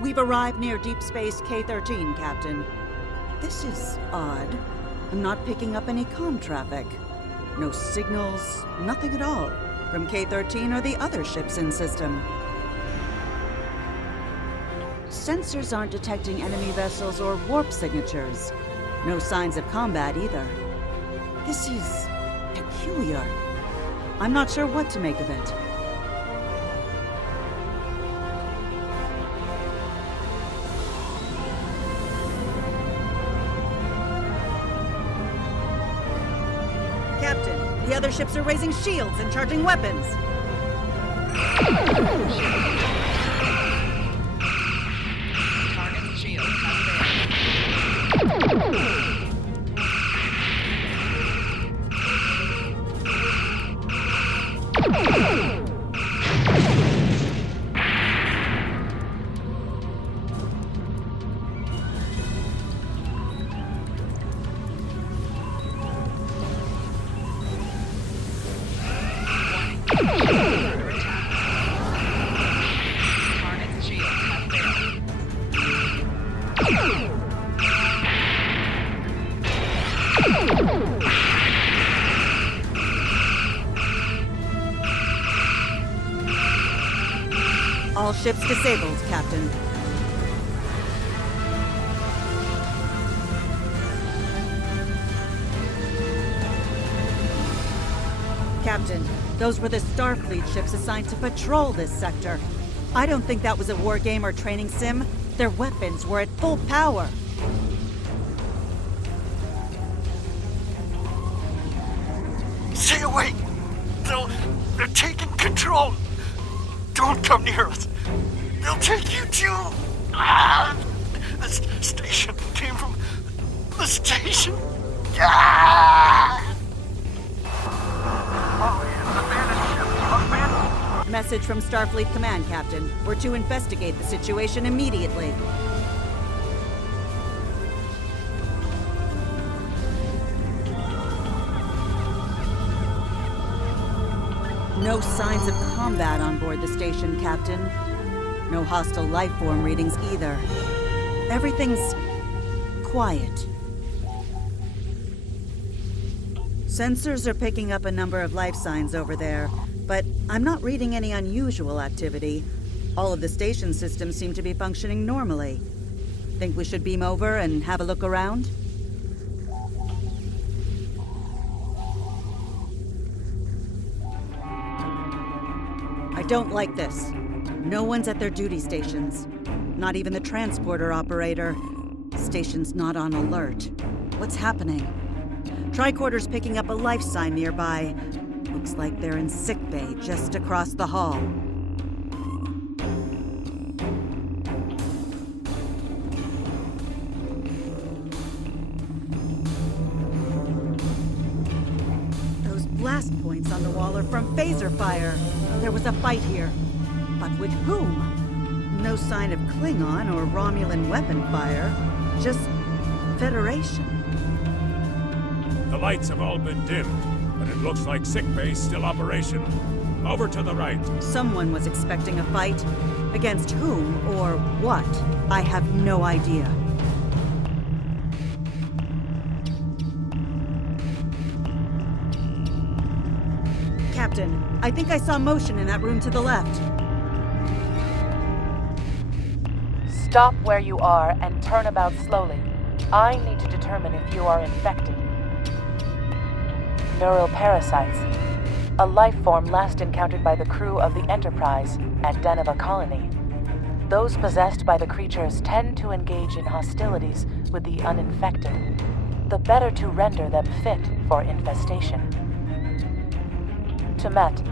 We've arrived near Deep Space K-13, Captain. This is odd. I'm not picking up any comm traffic. No signals, nothing at all, from K-13 or the other ships in system. Sensors aren't detecting enemy vessels or warp signatures. No signs of combat either. This is peculiar. I'm not sure what to make of it. Captain, the other ships are raising shields and charging weapons. Target shield has All ships disabled, Captain. Captain, those were the Starfleet ships assigned to patrol this sector. I don't think that was a war game or training sim. Their weapons were at full power. Stay away! They're taking control! Don't come near us! They'll take you too! This station came from the station! Message from Starfleet Command, Captain. We're to investigate the situation immediately. No signs of combat on board the station, Captain. No hostile life form readings either. Everything's quiet. Sensors are picking up a number of life signs over there, but I'm not reading any unusual activity. All of the station systems seem to be functioning normally. Think we should beam over and have a look around? I don't like this. No one's at their duty stations. Not even the transporter operator. Station's not on alert. What's happening? Tricorder's picking up a life sign nearby. Looks like they're in sickbay just across the hall. Those blast points on the wall are from phaser fire. There was a fight here. But with whom? No sign of Klingon or Romulan weapon fire. Just Federation. The lights have all been dimmed, but it looks like sickbay's still operational. Over to the right. Someone was expecting a fight. Against whom or what? I have no idea. Captain, I think I saw motion in that room to the left. Stop where you are and turn about slowly. I need to determine if you are infected. Neural parasites. A life form last encountered by the crew of the Enterprise at Deneva Colony. Those possessed by the creatures tend to engage in hostilities with the uninfected, the better to render them fit for infestation. Temet,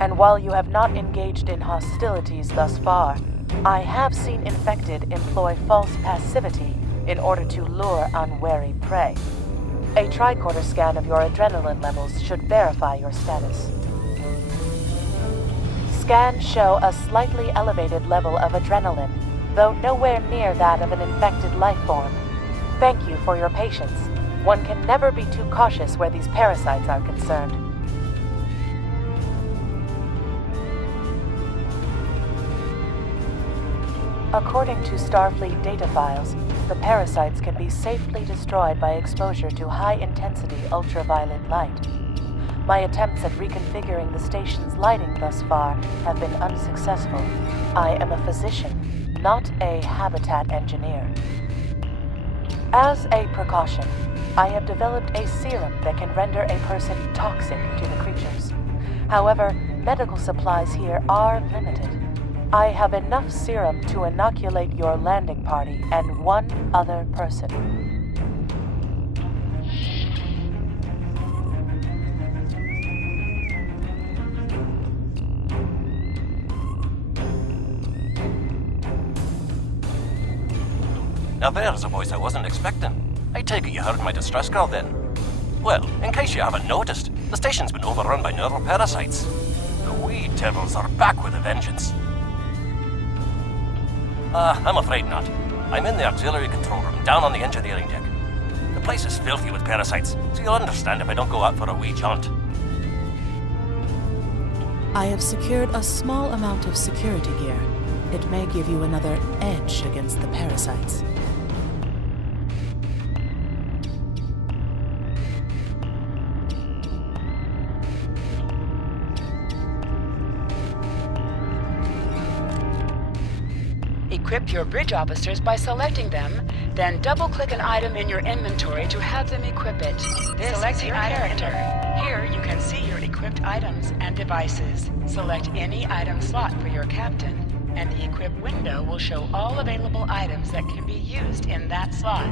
and while you have not engaged in hostilities thus far, I have seen infected employ false passivity in order to lure unwary prey. A tricorder scan of your adrenaline levels should verify your status. Scans show a slightly elevated level of adrenaline, though nowhere near that of an infected life form. Thank you for your patience. One can never be too cautious where these parasites are concerned. According to Starfleet data files, the parasites can be safely destroyed by exposure to high-intensity ultraviolet light. My attempts at reconfiguring the station's lighting thus far have been unsuccessful. I am a physician, not a habitat engineer. As a precaution, I have developed a serum that can render a person toxic to the creatures. However, medical supplies here are limited. I have enough serum to inoculate your landing party and one other person. Now there's a voice I wasn't expecting. I take it you heard my distress call then. Well, in case you haven't noticed, the station's been overrun by neuroparasites. The wee devils are back with a vengeance. I'm afraid not. I'm in the auxiliary control room, down on the engineering deck. The place is filthy with parasites, so you'll understand if I don't go out for a wee jaunt. I have secured a small amount of security gear. It may give you another edge against the parasites. Equip your bridge officers by selecting them, then double-click an item in your inventory to have them equip it. Select your character. Here you can see your equipped items and devices. Select any item slot for your captain, and the equip window will show all available items that can be used in that slot.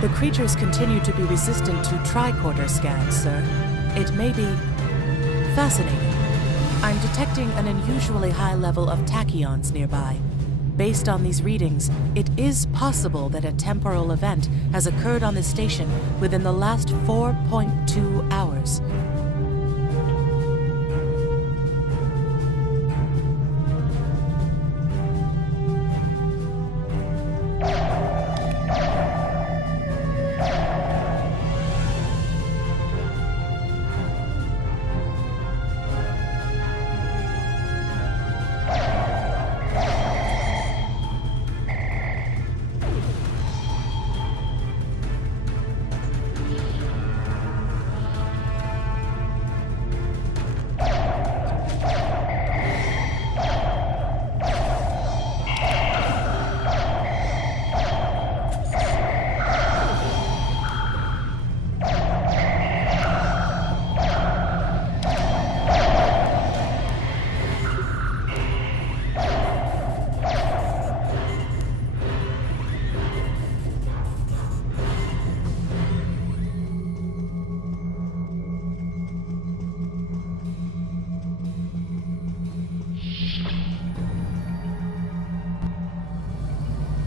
The creatures continue to be resistant to tricorder scans, sir. It may be fascinating. I'm detecting an unusually high level of tachyons nearby. Based on these readings, it is possible that a temporal event has occurred on this station within the last 4.2 hours.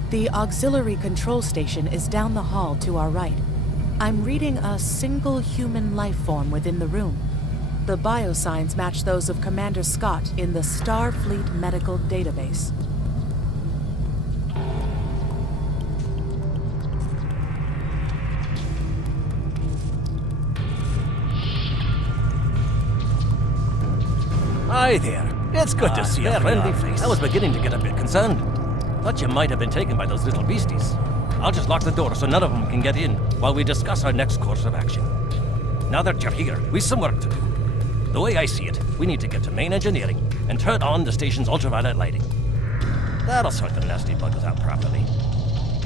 The auxiliary control station is down the hall to our right. I'm reading a single human life form within the room. The biosigns match those of Commander Scott in the Starfleet Medical Database. Hi there. It's good to see a friendly face. I was beginning to get a bit concerned. Thought you might have been taken by those little beasties. I'll just lock the door so none of them can get in while we discuss our next course of action. Now that you're here, we've some work to do. The way I see it, we need to get to main engineering and turn on the station's ultraviolet lighting. That'll sort the nasty bugs out properly.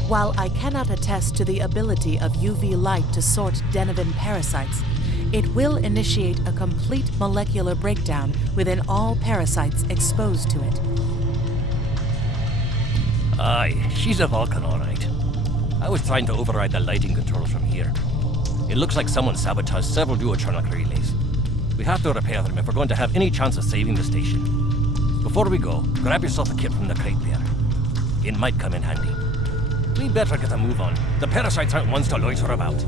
While I cannot attest to the ability of UV light to sort Denivan parasites, it will initiate a complete molecular breakdown within all parasites exposed to it. Aye, she's a Vulcan, all right. I was trying to override the lighting controls from here. It looks like someone sabotaged several duotronic relays. We have to repair them if we're going to have any chance of saving the station. Before we go, grab yourself a kit from the crate there. It might come in handy. We better get a move on. The parasites aren't ones to loiter about.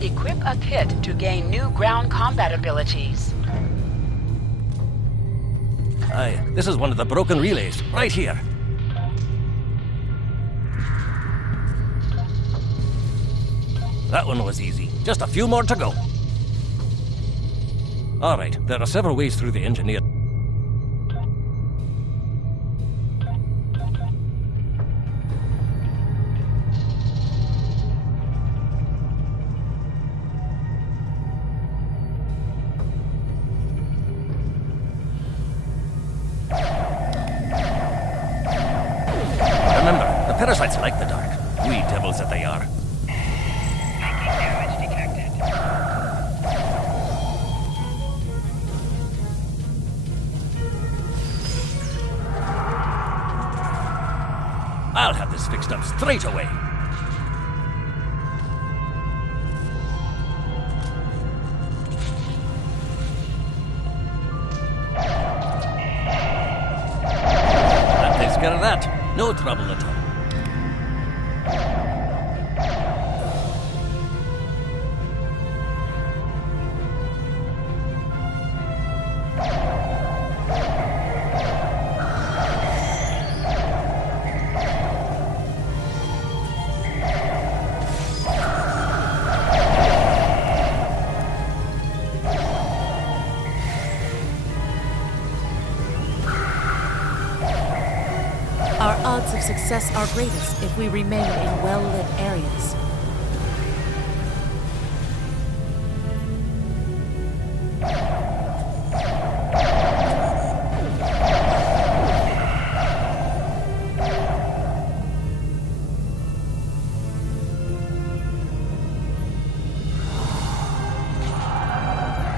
Equip a kit to gain new ground combat abilities. Aye, this is one of the broken relays, right here. That one was easy. Just a few more to go. All right, there are several ways through the engineer. Remember, the parasites like the dark. Wee devils that they are. I'll have this fixed up straight away. That takes care of that. No trouble at all. Our odds of success are greatest if we remain in well-lit areas.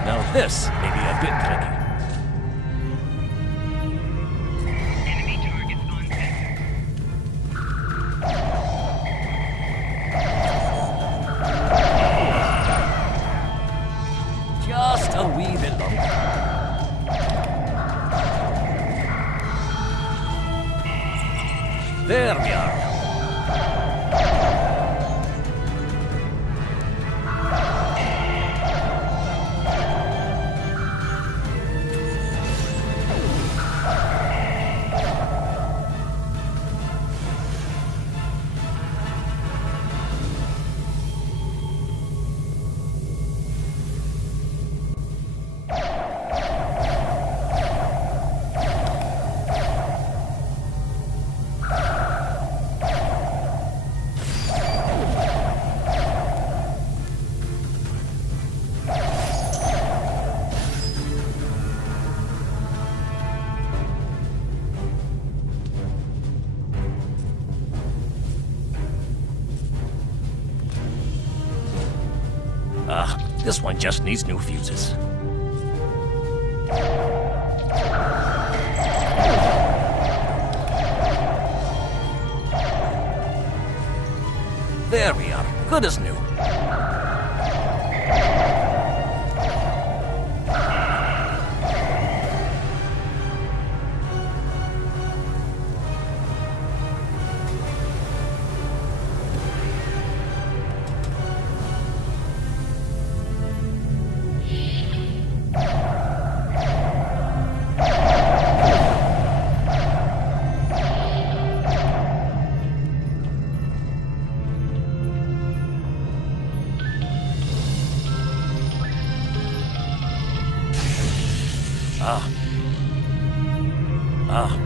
Now this may be a bit tricky. Just a wee bit longer. There we are. This one just needs new fuses. There we are. Good as new.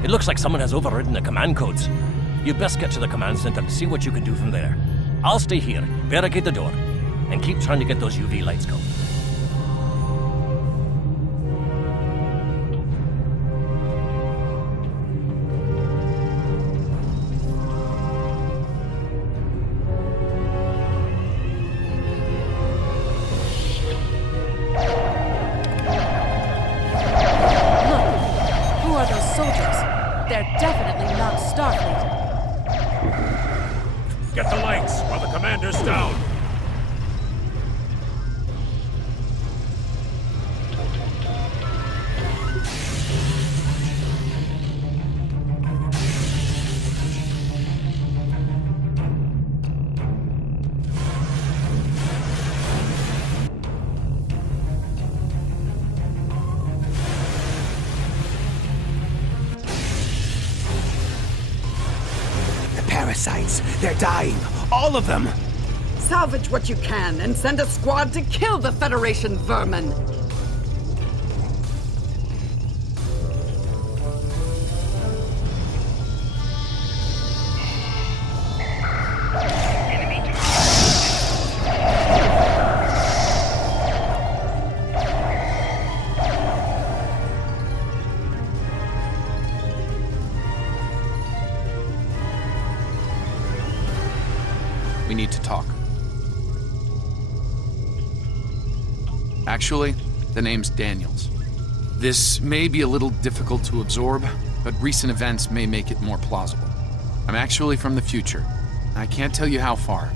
It looks like someone has overridden the command codes. You best get to the command center and see what you can do from there. I'll stay here, barricade the door, and keep trying to get those UV lights going. Get the lights while the commander's down. Parasites. They're dying. All of them. Salvage what you can and send a squad to kill the Federation vermin. We need to talk. Actually, the name's Daniels. This may be a little difficult to absorb, but recent events may make it more plausible. I'm actually from the future. I can't tell you how far,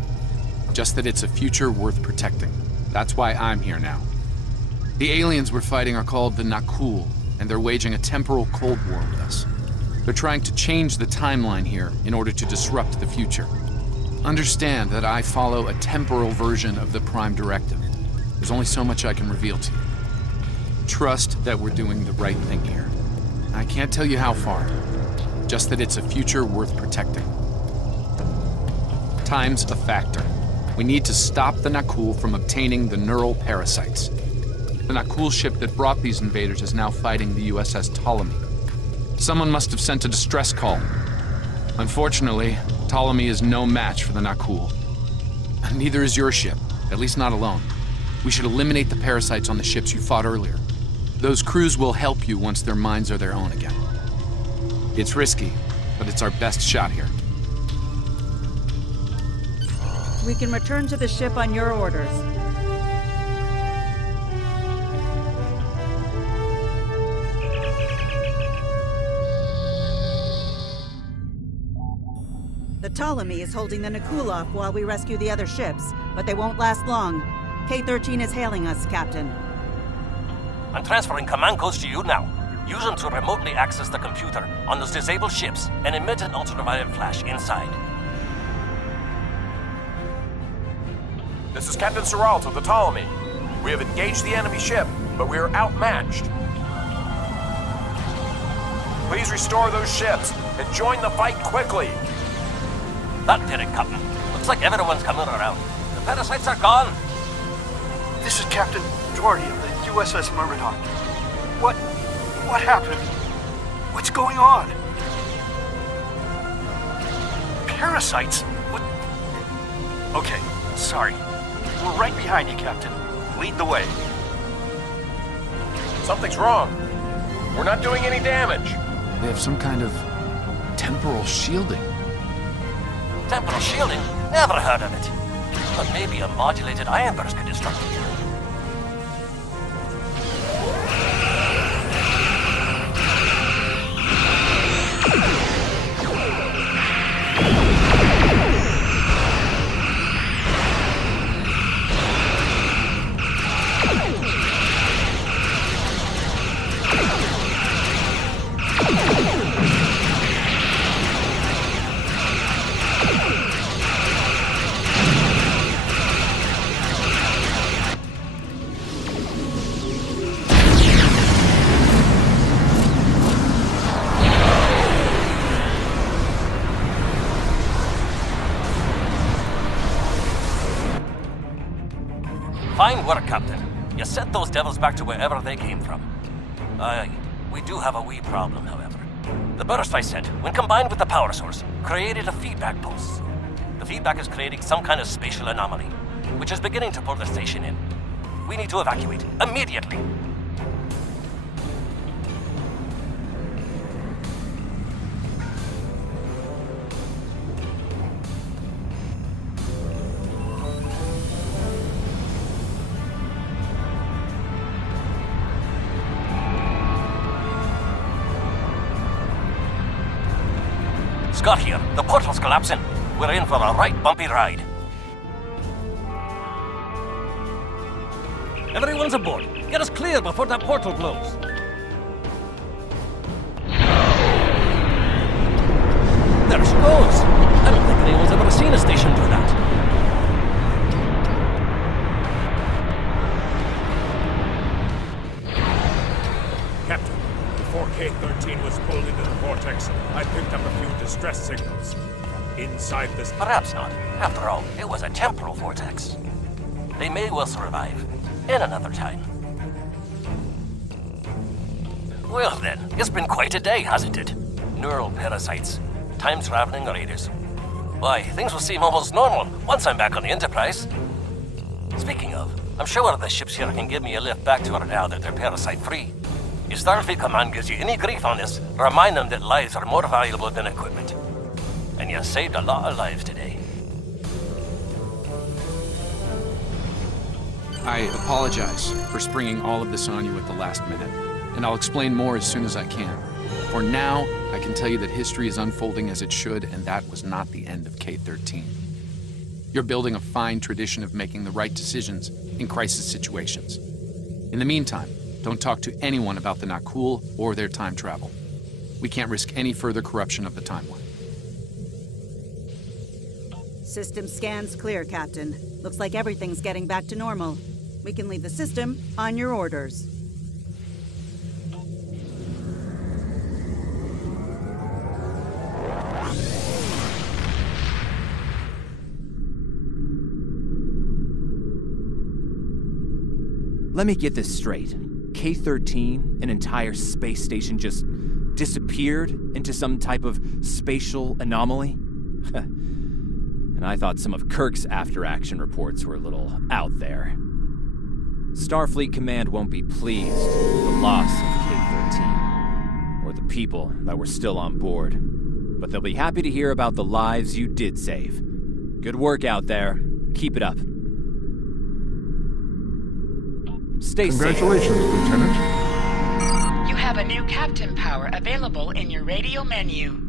just that it's a future worth protecting. That's why I'm here now. The aliens we're fighting are called the Nakul, and they're waging a temporal Cold War with us. They're trying to change the timeline here in order to disrupt the future. Understand that I follow a temporal version of the Prime Directive. There's only so much I can reveal to you. Trust that we're doing the right thing here. I can't tell you how far, just that it's a future worth protecting. Time's a factor. We need to stop the Nakul from obtaining the neural parasites. The Nakul ship that brought these invaders is now fighting the USS Ptolemy. Someone must have sent a distress call. Unfortunately, Ptolemy is no match for the Nakul. Neither is your ship, at least not alone. We should eliminate the parasites on the ships you fought earlier. Those crews will help you once their minds are their own again. It's risky, but it's our best shot here. We can return to the ship on your orders. The Ptolemy is holding the Nakul off while we rescue the other ships, but they won't last long. K-13 is hailing us, Captain. I'm transferring command codes to you now. Use them to remotely access the computer on those disabled ships and emit an ultraviolet flash inside. This is Captain Seralt of the Ptolemy. We have engaged the enemy ship, but we are outmatched. Please restore those ships and join the fight quickly. That did it, Captain. Looks like everyone's coming around. The parasites are gone. This is Captain Doherty of the USS Myrmidon. What happened? What's going on? Parasites? What? Okay, sorry. We're right behind you, Captain. Lead the way. Something's wrong. We're not doing any damage. They have some kind of temporal shielding. Temporal shielding? Never heard of it. But maybe a modulated ion burst could disrupt it. Fine work, Captain. You sent those devils back to wherever they came from. Aye, we do have a wee problem, however. The burst I sent, when combined with the power source, created a feedback pulse. The feedback is creating some kind of spatial anomaly, which is beginning to pull the station in. We need to evacuate, immediately. Scott here. The portal's collapsing. We're in for a right bumpy ride. Everyone's aboard. Get us clear before that portal blows. There she goes. I don't think anyone's ever seen a station do that. Captain, before K-13 was pulled into the vortex, I picked up a few distress signals. Inside this... Perhaps not. After all, it was a temporal vortex. They may well survive. In another time. Well then, it's been quite a day, hasn't it? Neural parasites, time-traveling raiders. Why, things will seem almost normal once I'm back on the Enterprise. Speaking of, I'm sure the ships here can give me a lift back to her now that they're parasite-free. If Starfleet Command gives you any grief on this, remind them that lives are more valuable than equipment. And you saved a lot of lives today. I apologize for springing all of this on you at the last minute, and I'll explain more as soon as I can. For now, I can tell you that history is unfolding as it should, and that was not the end of K-13. You're building a fine tradition of making the right decisions in crisis situations. In the meantime, don't talk to anyone about the Nakul or their time travel. We can't risk any further corruption of the timeline. System scans clear, Captain. Looks like everything's getting back to normal. We can leave the system on your orders. Let me get this straight. K-13, an entire space station, just disappeared into some type of spatial anomaly? And I thought some of Kirk's after-action reports were a little out there. Starfleet Command won't be pleased with the loss of K-13, or the people that were still on board. But they'll be happy to hear about the lives you did save. Good work out there. Keep it up. Stay safe. Congratulations, Lieutenant. You have a new captain power available in your radio menu.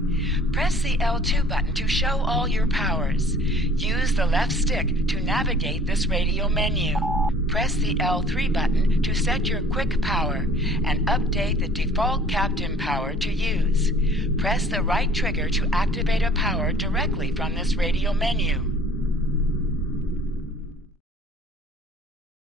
Press the L2 button to show all your powers. Use the left stick to navigate this radio menu. Press the L3 button to set your quick power and update the default captain power to use. Press the right trigger to activate a power directly from this radio menu.